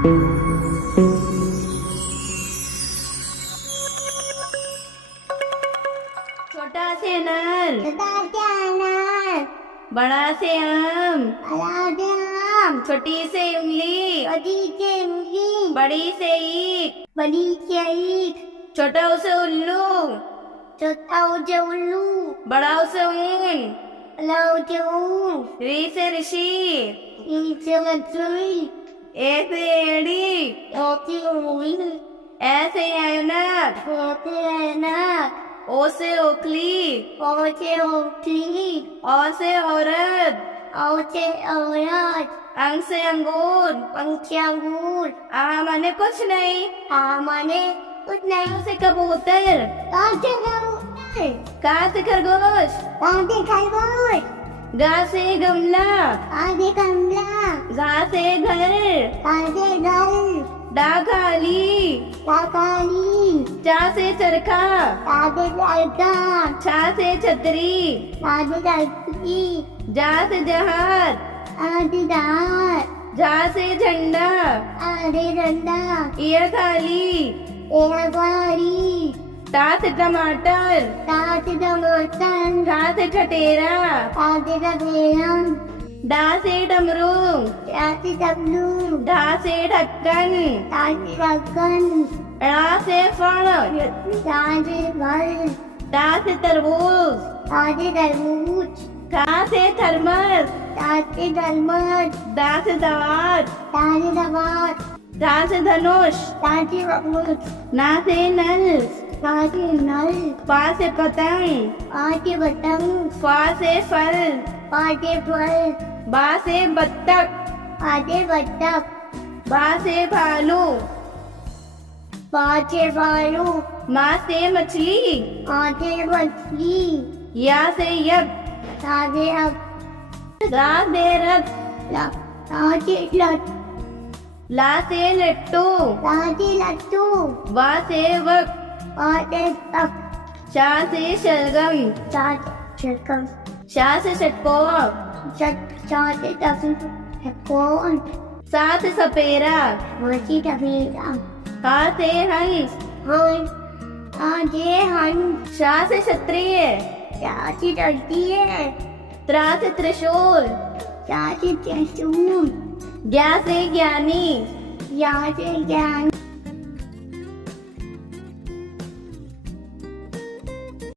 छोटा से अनार, छोटा से अनार, बड़ा से आम, बड़ा से आम, छोटी से उंगली, छोटी से उंगली, बड़ी से ईंट, बड़ी से ईंट, छोटा उसे उल्लू, छोटा से उल्लू, बड़ा उसे ऊन, बड़ा से ऊँट, री से ऋषि, ई से मछली, ए से एड़ी, ओ से उंगली, ए से ऐनक, ओ से ऐनक, ओ से ओखली, ओ से ओखली, औ से औरत, ओ से औरत, अंग से अंगूर, पंख से अंगूर, आ माने कुछ नहीं, आ माने कुछ नहीं, क से कबूतर, कहाँ से कबूतर, का से खरगोश, कहाँ से खरगोश, गा से गमला, कहाँ से कमला, घा से घर, कहाँ से घर, डा खाली, काकाली, चा से चरखा, कादे लड़का, छा से छतरी, कादे लड़की, जा से जहाज, आदि दार, झा से झंडा, आदि डंडा, ये खाली, एक बारी, टा से टमाटर, ताज टमाटर, ठा से ठटेरा, आदि डबेरम, डा से डमरू, आदि डबलू, ढा से ढक्कन, आदि ढक्कन, ड़ा से फल, आदि फल, टा से तरबूज, आदि तरबूज, था से थर्मस, आदि दलमत, दा से दावत, आदि दबात, धा से धनुष, आदि बबूत, ना से नल, आदि नल, पा से पतंग, आदि बटन, फा से फल, आदि फल, बा से बत्तख, आदि बतख, बा से भालू, पाँचे बालू, माँ से मछली, आधे मछली, या से यज्ञ, आधे अब, रा से रथ, आधे लट, ला से लट्टू, आधे लट्टू, वा से वक, आधे तक, शा से शलगम, चाट छिड़कम, शा से षटकोर, चाटे टफी, कौन, सा से सपेरा, मची टफीरा, हा से हंस, हाँ, आधे हन, शा से क्षत्रिय, चाची डरती है, त्रा से त्रिशूल, चाची त्रिशूल, ज्ञा से ज्ञानी, यहाँ से ज्ञान,